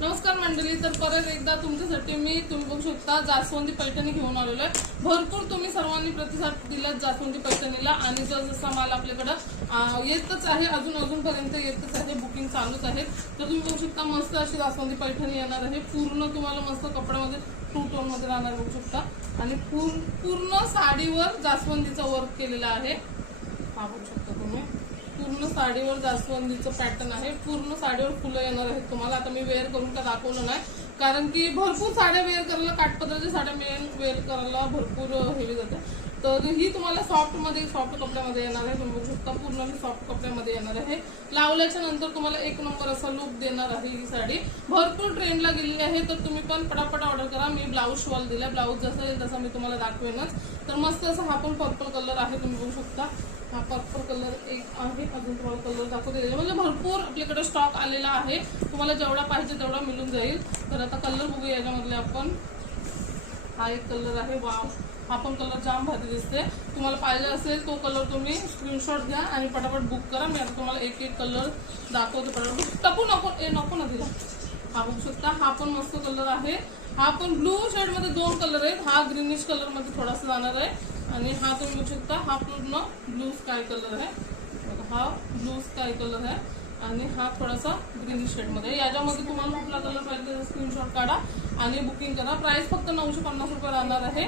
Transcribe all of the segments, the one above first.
नमस्कार मंडळी, तर परत एकदा तुमच्यासाठी तुम्ही बघू शकता जास्वंदी पैठणी घेऊन आलेलो आहे। भरपूर तुम्ही सर्वांनी प्रतिसाद दिला जास्वंदी पैठणीला आणि जसा माल आपल्याकडे येतच आहे, अजूनपर्यंत येतच आहे, बुकिंग चालूच आहे। तर तुम्ही बघू शकता मस्त अशी जास्वंदी पैठणी येणार आहे। पूर्ण तुम्हाला मस्त कपड्यामध्ये टू टोन मध्ये राहणार बघू शकता आणि पूर्ण साडीवर जास्वंदीचा वर्क केलेला आहे। हा बघू शकता तुम्ही पूर्ण साडीवर जास्वंदीचं पॅटर्न आहे। पूर्ण साडीवर फुलं येणार आहेत तुम्हाला। आता मी वेअर करून का दाखवलं नाही, कारण की भरपूर साड्या वेअर करायला, काठपदराच्या साड्या वेअर करायला भरपूर हेवी जाते। तर ही तुम्हाला सॉफ्ट कपड्यामध्ये येणार आहे। तुम्ही बघू शकता पूर्ण सॉफ्ट कपड्यामध्ये येणार आहे। लावल्याच्या नंतर तुम्हाला एक नंबर असा लुक देणार आहे। ही साडी भरपूर ट्रेंडला गेलेली आहे, तर तुम्ही पण पटापट ऑर्डर करा। मी ब्लाऊज शिवायला दिला, ब्लाऊज जसं येईल तसं मी तुम्हाला दाखवेनच। तर मस्त असं हा पण पर्पल कलर आहे, तुम्ही बघू शकता हा पर्पल कलर एक आहे। अजून तुम्हाला कलर दाखवते, म्हणजे भरपूर आपल्याकडे स्टॉक आलेला आहे। तुम्हाला जेवढा पाहिजे तेवढा मिळून जाईल। तर आता कलर बघूया याच्यामधले आपण। हा एक कलर आहे, वाव, हा पण कलर जाम भारी दिसते। तुम्हाला पाहिजे असेल तो कलर तुम्ही स्क्रीनशॉट घ्या आणि पटापट बुक करा। मी आता तुम्हाला एक एक कलर दाखवते, पटापट टपू नको ना दिला। हा बघू शकता हा पण मस्त कलर आहे। हा पण ब्लू शेड मध्ये दोन कलर आहेत। हा ग्रीनिश कलर मध्ये थोडासा जाणार आहे आणि हा तुम्ही बघू शकता हा पूर्ण ब्लू स्काय कलर आहे। हा ब्लू स्काय कलर आहे आणि हा थोडासा ग्रीनिश शेड मध्ये। याच्यामध्ये तुम्हाला कुठला कलर पाहिजे स्क्रीनशॉट काढा आणि बुकिंग करा। प्राइस फक्त 950 रुपये राहणार आहे।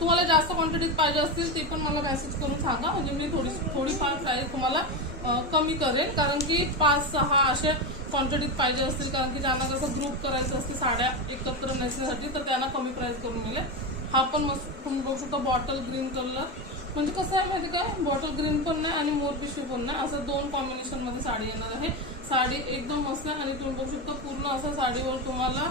तुम्हाला जास्त क्वांटिटीत पाहिजे असतील ते पण मला मेसेज करून सांगा, म्हणजे मी थोडीफार प्राइस तुम्हाला कमी करेल, कारण की 5-6 असे क्वांटिटीत पाहिजे असतील, कारण की ज्यांना कसं ग्रुप करायचं असते साड्या एकत्र नेसण्यासाठी, तर त्यांना कमी प्राइस करून मिळेल। हा पण मस्त तुम्ही बघू शकता बॉटल ग्रीन कलर, म्हणजे कसं आहे माहिती काय, बॉटल ग्रीन पण नाही आणि मोरपिशवी पण नाही, असं दोन कॉम्बिनेशन मध्ये साडी येणार आहे। साडी एकदम मस्त आहे आणि तुम्ही बघू शकता पूर्ण असं साडीवर तुम्हाला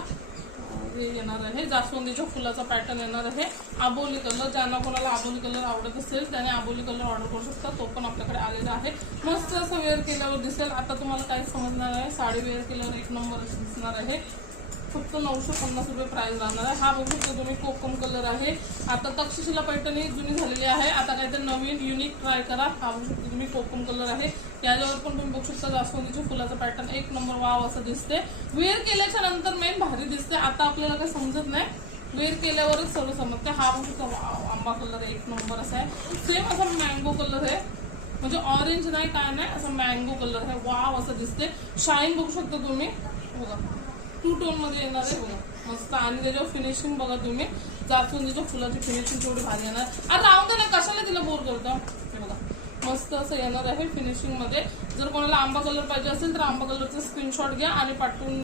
हे येणार आहे, जास्वंदीच्या फुलाचा पॅटर्न येणार आहे। आबोली कलर, ज्यांना कोणाला आबोली कलर आवडत असेल त्याने आबोली कलर ऑर्डर करू शकता, तो पण आपल्याकडे आलेला आहे। मस्त असं वेअर केल्यावर दिसेल। आता तुम्हाला काही समजणार आहे, साडी वेअर केल्यावर एक नंबर अशी दिसणार आहे। फक्त 950 रुपये प्राइस राहणार आहे। हा बघू शकता तुम्ही कोकम कलर आहे। आता तक्षशिला पैठणी जुनी झालेली आहे, आता काहीतरी नवीन युनिक ट्राय करा। हा बघू शकता तुम्ही कोकम कलर आहे। याच्यावर पण तुम्ही बघू शकता जास्वंदीच्या फुलाचा पॅटर्न एक नंबर वाव असं दिसते। वेअर केल्याच्या नंतर मेन भारी दिसते, आता आपल्याला काही समजत नाही, वेअर केल्यावरच सर्व समजते। हा बघू शकता वाव, आंबा कलर एक नंबर असा आहे। सेम असा मँगो कलर आहे, म्हणजे ऑरेंज नाही काय नाही, असं मँगो कलर आहे, वाव असं दिसते। शाईन बघू शकता तुम्ही, बघा टू टोन मध्ये येणार आहे बघा मस्त। आणि त्याच्यावर फिनिशिंग बघा तुम्ही, जास्वंदीच्या फुलाची फिनिशिंग थोडी भारी येणार। आता राहून दे ना, कशाला तिला बोर करता, बघा मस्त असं येणार आहे फिनिशिंग मध्ये। जर कोणाला आंबा कलर पाहिजे असेल तर आंबा कलरचा स्क्रीनशॉट घ्या आणि पाठवून